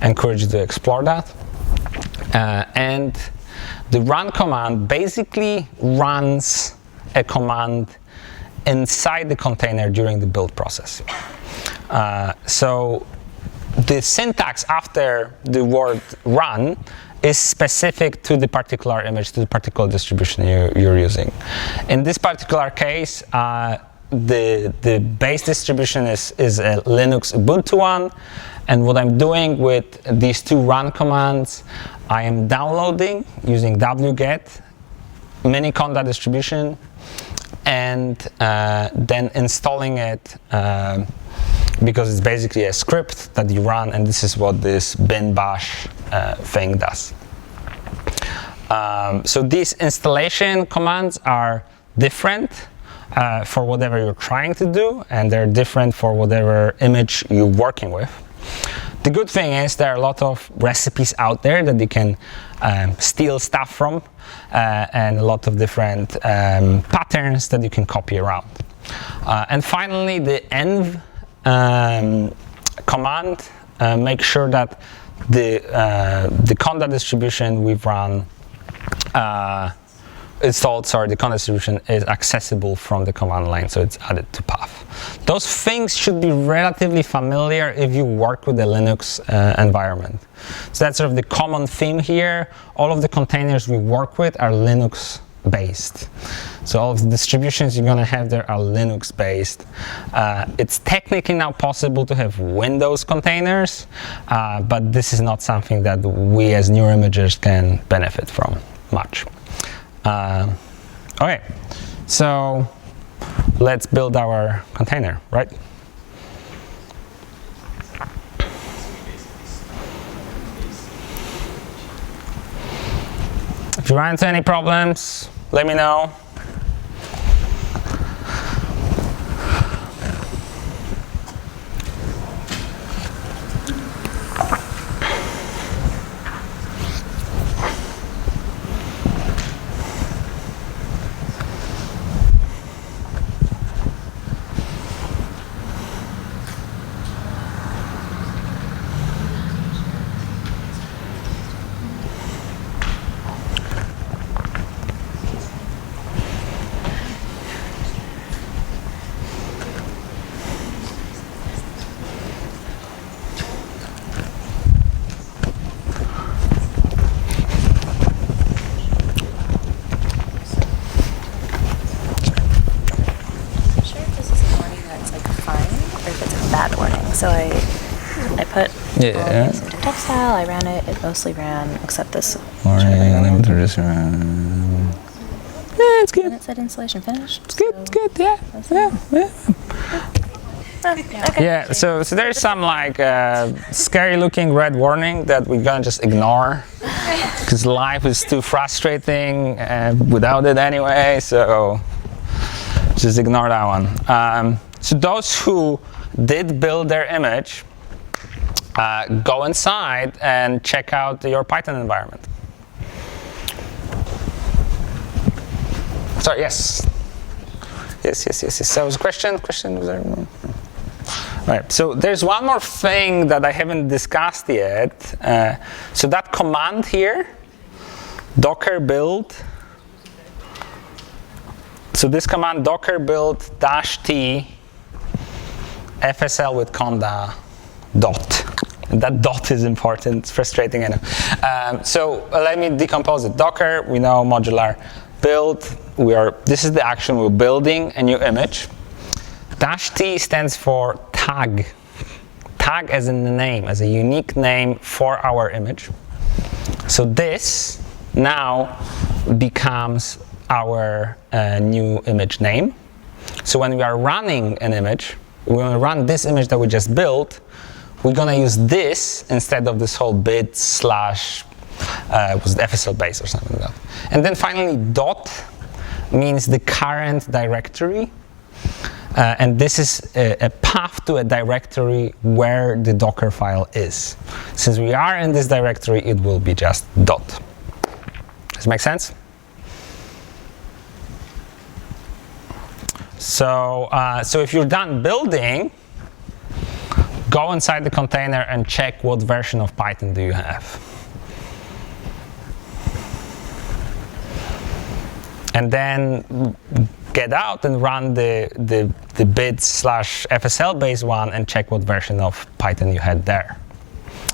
encourage you to explore that. And the run command basically runs a command inside the container during the build process. So the syntax after the word run is specific to the particular image, to the particular distribution you're using. In this particular case, the base distribution is a Linux Ubuntu one. And what I'm doing with these 2 run commands, I am downloading using wget Miniconda distribution, and then installing it because it's basically a script that you run, and this is what this bin bash thing does. So these installation commands are different for whatever you're trying to do, and they're different for whatever image you're working with. The good thing is there are a lot of recipes out there that you can steal stuff from, and a lot of different patterns that you can copy around. And finally, the env command, make sure that the conda distribution we've run the conda distribution is accessible from the command line, so it's added to path. Those things should be relatively familiar if you work with the Linux environment. So that's sort of the common theme here. All of the containers we work with are Linux based. So all of the distributions you're going to have there are Linux based. It's technically now possible to have Windows containers, but this is not something that we as neuroimagers can benefit from much. Okay, so let's build our container, right? If you run into any problems, let me know. So I put all Yeah. this into textile, I ran it, it mostly ran, except this. Morning, let me do this around. Yeah, it's good. And it said installation finished. It's good, it's good, yeah. Okay. Yeah, so there's some like scary looking red warning that we're gonna just ignore because life is too frustrating without it anyway, so just ignore that one. So those who did build their image, go inside and check out your Python environment. Sorry, yes. Yes. That was a question? Was there? No. Right, so there's one more thing that I haven't discussed yet. So that command here, docker build. So this command, docker build -t FSL with conda dot. And that dot is important. It's frustrating, I know. So let me decompose it. Docker, we know modular. Build, this is the action we're building a new image. -t stands for tag. Tag as in the name, as a unique name for our image. So this now becomes our new image name. So when we are running an image, we're going to run this image that we just built, we're going to use this instead of this whole bit slash was it FSL base or something like that. And then finally dot means the current directory. And this is a path to a directory where the Docker file is. Since we are in this directory, it will be just dot. Does it make sense? So if you're done building, go inside the container and check what version of Python do you have. And then get out and run the bit slash FSL base one and check what version of Python you had there.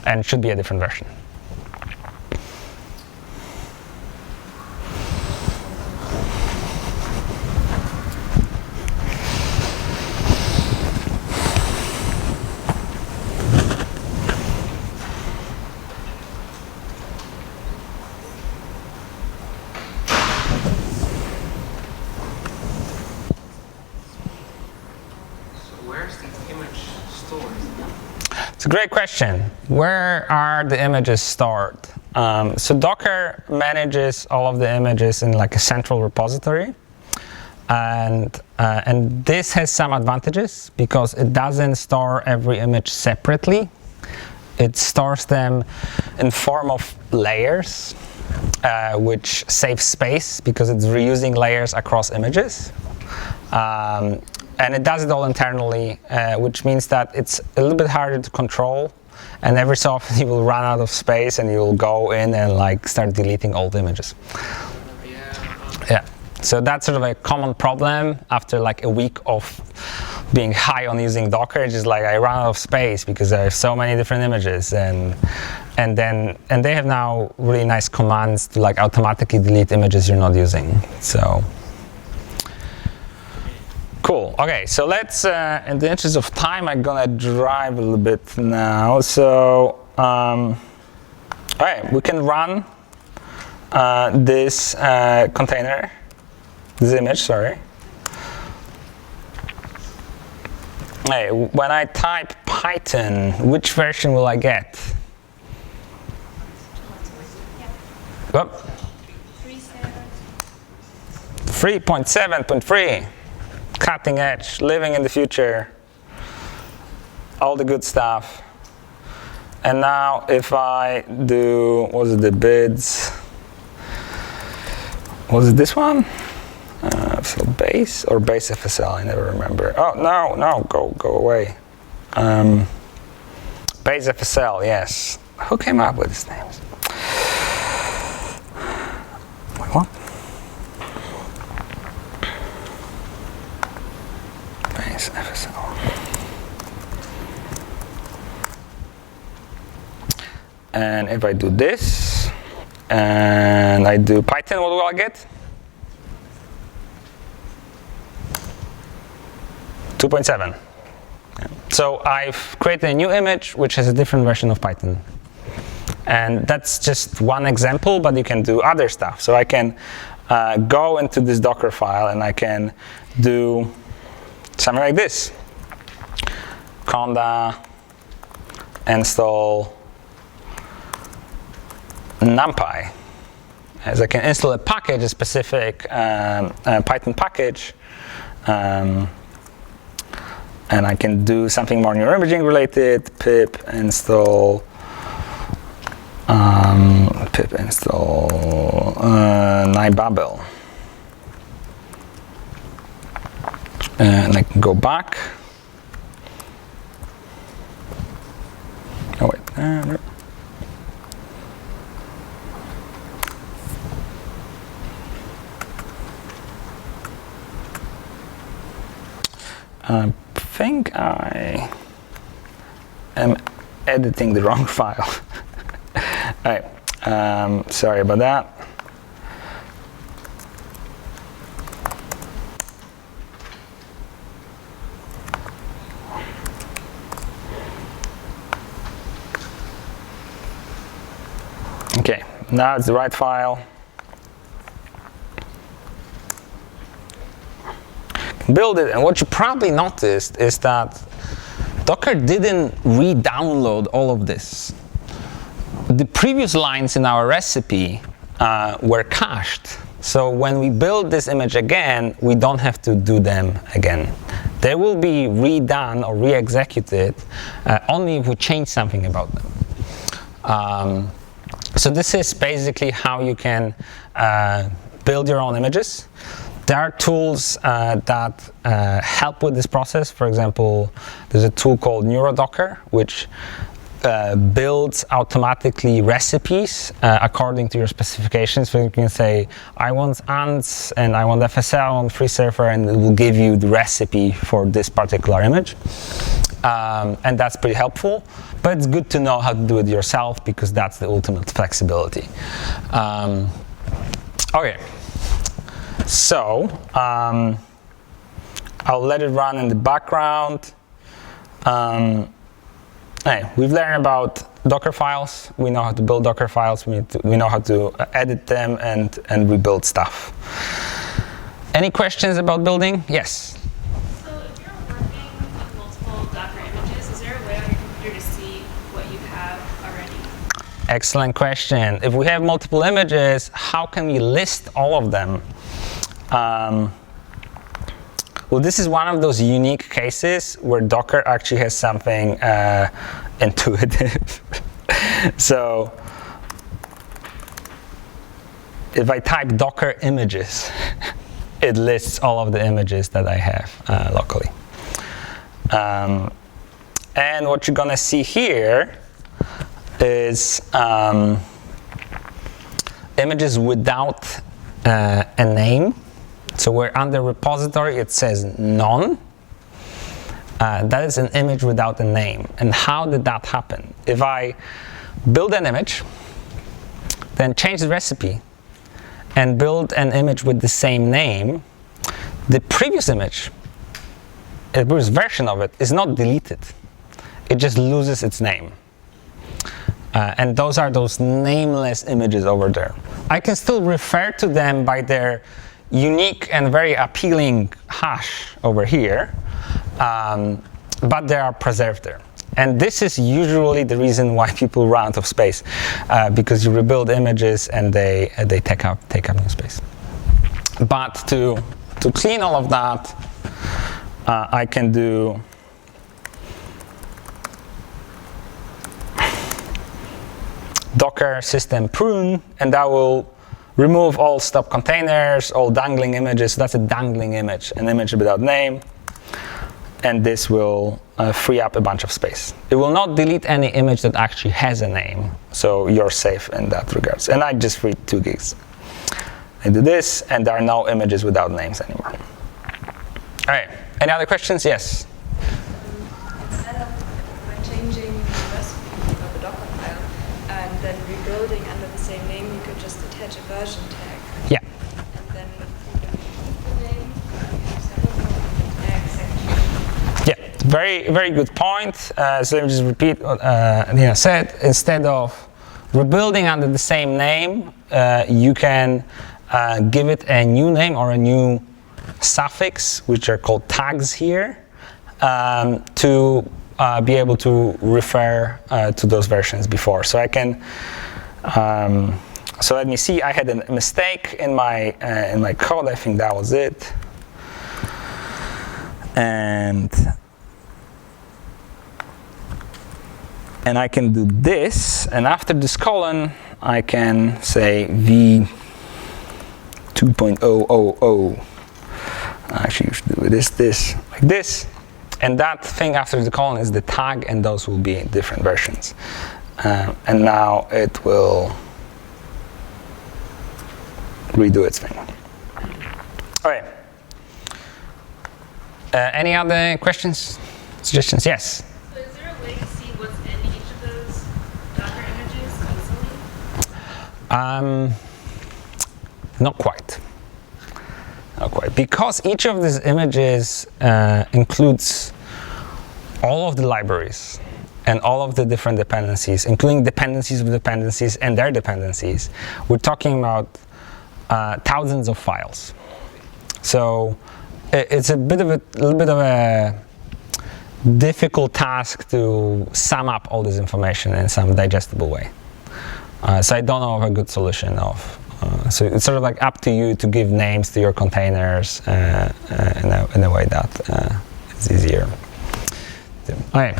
And it should be a different version. It's a great question. Where are the images stored? So Docker manages all of the images in like a central repository. And this has some advantages because it doesn't store every image separately. It stores them in form of layers, which saves space because it's reusing layers across images. And it does it all internally, which means that it's a little bit harder to control. And every so often you will run out of space and you'll go in and like start deleting old images. Yeah. So that's sort of a common problem after like a week of being high on using Docker. Just like I run out of space because I have so many different images, and they have now really nice commands to like automatically delete images you're not using. So cool. Okay, so let's, in the interest of time, I'm gonna drive a little bit now. So, all right, we can run this container, this image, sorry. Hey, when I type Python, which version will I get? Oh. 3.7.3. Cutting edge, living in the future, all the good stuff. And now if I do, was it the bids? Was it this one? So base or base FSL, I never remember. Oh, no, go away. Base FSL, yes. Who came up with these names? Wait, what? Base FSL. And if I do this, and I do Python, what will I get? 2.7. So I've created a new image which has a different version of Python. And that's just one example, but you can do other stuff. So I can go into this Docker file and I can do something like this. Conda install NumPy. As I can install a package, a specific Python package, and I can do something more neuroimaging related. Pip install nibabel, and I can go back. Oh wait, no. I think I am editing the wrong file. All right, sorry about that. Okay, now it's the right file. Build it, and what you probably noticed is that Docker didn't re-download all of this. The previous lines in our recipe were cached. So when we build this image again, we don't have to do them again. They will be redone or re-executed only if we change something about them. So this is basically how you can build your own images. There are tools that help with this process. For example, there's a tool called NeuroDocker, which builds automatically recipes according to your specifications. So you can say, I want ants, and I want FSL on FreeSurfer, and it will give you the recipe for this particular image. And that's pretty helpful. But it's good to know how to do it yourself, because that's the ultimate flexibility. Okay. So I'll let it run in the background. Hey, we've learned about Docker files. We know how to build Docker files. We know how to edit them and rebuild stuff. Any questions about building? Yes? So if you're working with multiple Docker images, is there a way on your computer to see what you have already? Excellent question. If we have multiple images, how can we list all of them? Well, this is one of those unique cases where Docker actually has something intuitive. So if I type Docker images it lists all of the images that I have locally. And what you're gonna see here is images without a name. So where under repository it says none, that is an image without a name. And how did that happen? If I build an image, then change the recipe, and build an image with the same name, the previous image, the previous version of it, is not deleted. It just loses its name. And those are those nameless images over there. I can still refer to them by their unique and very appealing hash over here, but they are preserved there. And this is usually the reason why people run out of space, because you rebuild images and they take up new space. But to clean all of that, I can do docker system prune, and that will remove all stub containers, all dangling images. That's a dangling image, an image without name. And this will free up a bunch of space. It will not delete any image that actually has a name, so you're safe in that regards. And I just freed 2 gigs. I do this, and there are no images without names anymore. All right, any other questions? Yes? Instead of changing the recipe of a Docker file and then rebuilding under the same name, you could just attach a version tag. Yeah. And then the name, Yeah, very, very good point. So let me just repeat what Nina said. Instead of rebuilding under the same name, you can give it a new name or a new suffix, which are called tags here, to be able to refer to those versions before. So I can. So let me see. I had a mistake in my code. I think that was it. And I can do this, and after this colon, I can say v 2.000. Actually, you should do this like this, and that thing after the colon is the tag, and those will be different versions. And now it will redo its thing. All right. Any other questions, suggestions? Yes? So is there a way to see what's in each of those Docker images easily? Not quite. Not quite. Because each of these images includes all of the libraries and all of the different dependencies, including dependencies of dependencies and their dependencies. We're talking about thousands of files. So it's a little bit of a difficult task to sum up all this information in some digestible way. So I don't know of a good solution of. So it's sort of like up to you to give names to your containers in a way that is easier. Okay.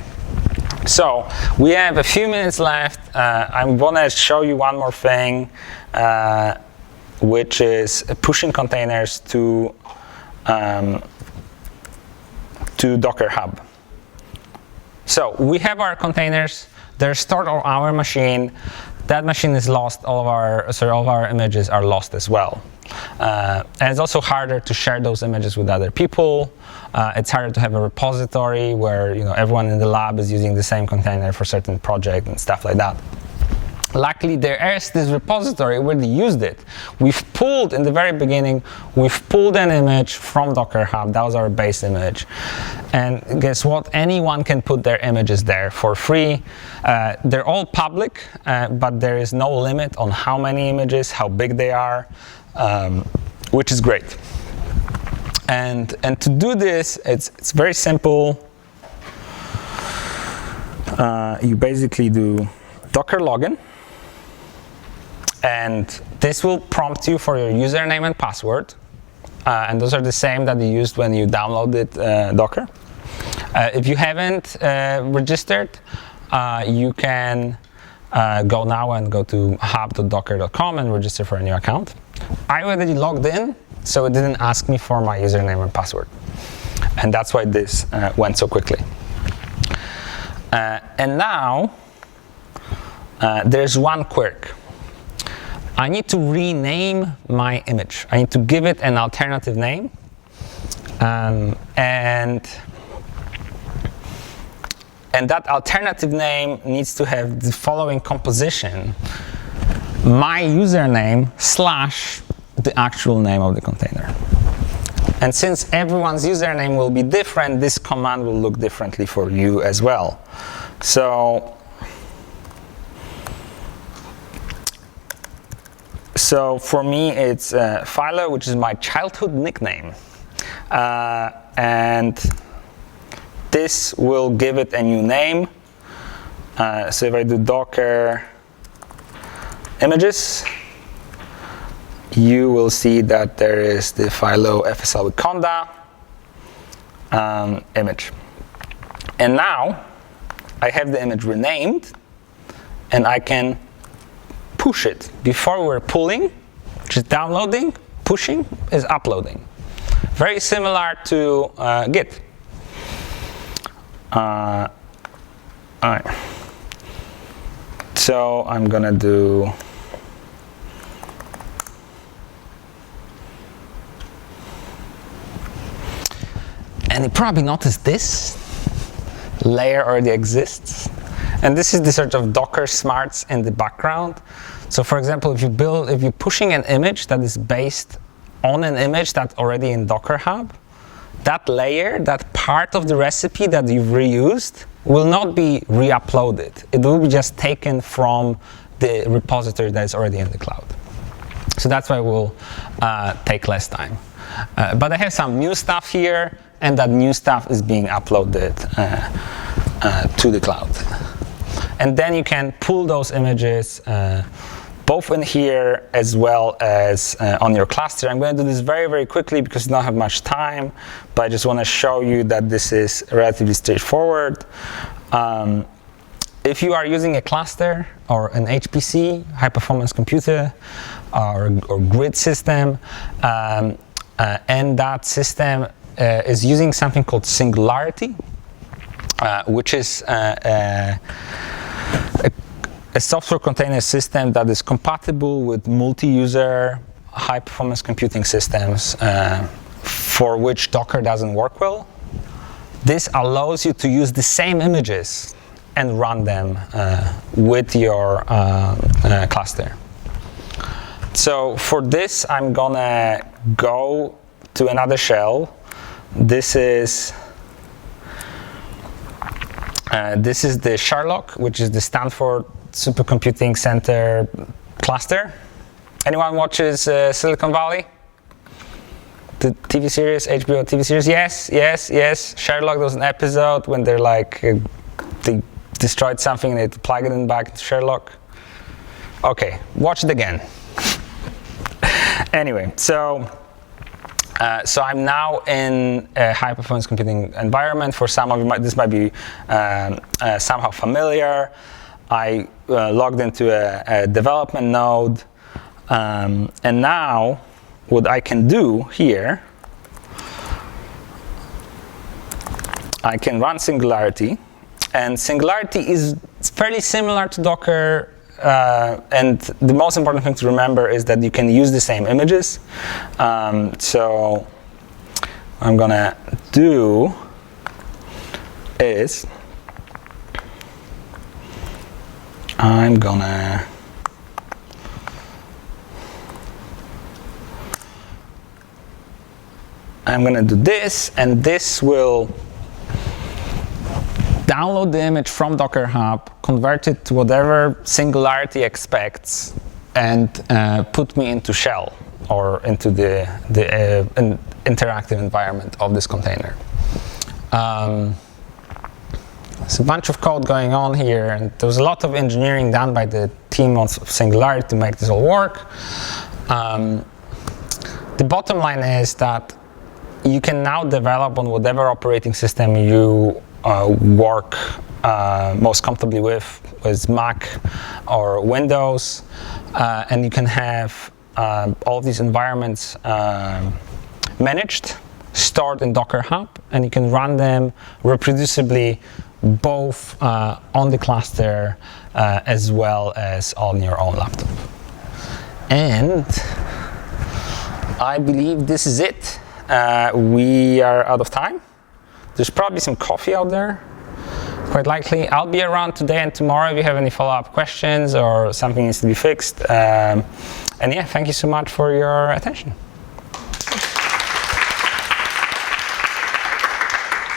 So we have a few minutes left. I want to show you one more thing, which is pushing containers to Docker Hub. So we have our containers. They're stored on our machine. That machine is lost. All of our images are lost as well. And it's also harder to share those images with other people. It's harder to have a repository where everyone in the lab is using the same container for certain project and stuff like that. Luckily, there is this repository where they used it. We've pulled, in the very beginning, we've pulled an image from Docker Hub. That was our base image. And guess what? Anyone can put their images there for free. They're all public, but there is no limit on how many images, how big they are, which is great. And to do this, it's very simple. You basically do Docker login. And this will prompt you for your username and password. And those are the same that you used when you downloaded Docker. If you haven't registered, you can go to hub.docker.com and register for a new account. I already logged in, so it didn't ask me for my username and password. And that's why this went so quickly. And now, there's one quirk. I need to rename my image. I need to give it an alternative name. And that alternative name needs to have the following composition: my username / the actual name of the container. And since everyone's username will be different, this command will look differently for you as well. So for me, it's Philo, which is my childhood nickname. And this will give it a new name. So if I do Docker images, you will see that there is the Philo FSL with Conda image. And now I have the image renamed, and I can push it. Before we were pulling, which is downloading, pushing is uploading. Very similar to Git. All right. So I'm gonna do and you probably noticed this layer already exists. And this is the sort of Docker smarts in the background. So for example, if you're pushing an image that is based on an image that's already in Docker Hub, that layer, that part of the recipe that you've reused, will not be re-uploaded. It will be just taken from the repository that is already in the cloud. So that's why it will take less time. But I have some new stuff here, and that new stuff is being uploaded to the cloud. And then you can pull those images both in here as well as on your cluster. I'm going to do this very, very quickly because I don't have much time, but I just want to show you that this is relatively straightforward. If you are using a cluster or an HPC, high-performance computer, or grid system, and that system is using something called Singularity, which is a software container system that is compatible with multi-user high-performance computing systems for which Docker doesn't work well. This allows you to use the same images and run them with your cluster. So for this, I'm gonna go to another shell. This is the Sherlock, which is the Stanford Supercomputing Center cluster. Anyone watches Silicon Valley? The TV series, HBO TV series? Yes, yes, yes. Sherlock, there was an episode when they're like, they destroyed something and they had to plug it in back into Sherlock. Okay, watch it again. Anyway, so I'm now in a high-performance computing environment. For some of you, this might be somehow familiar. I logged into a development node, and now what I can do here, I can run Singularity, and Singularity is fairly similar to Docker. And the most important thing to remember is that you can use the same images. So what I'm gonna do is I'm gonna do this, and this will download the image from Docker Hub, convert it to whatever Singularity expects, and put me into shell or into the interactive environment of this container. There's a bunch of code going on here, and there was a lot of engineering done by the team of Singularity to make this all work. The bottom line is that you can now develop on whatever operating system you work most comfortably with Mac or Windows, and you can have all of these environments managed, stored in Docker Hub, and you can run them reproducibly both on the cluster as well as on your own laptop. And I believe this is it. We are out of time. There's probably some coffee out there, quite likely. I'll be around today and tomorrow if you have any follow-up questions or something needs to be fixed. And yeah, thank you so much for your attention.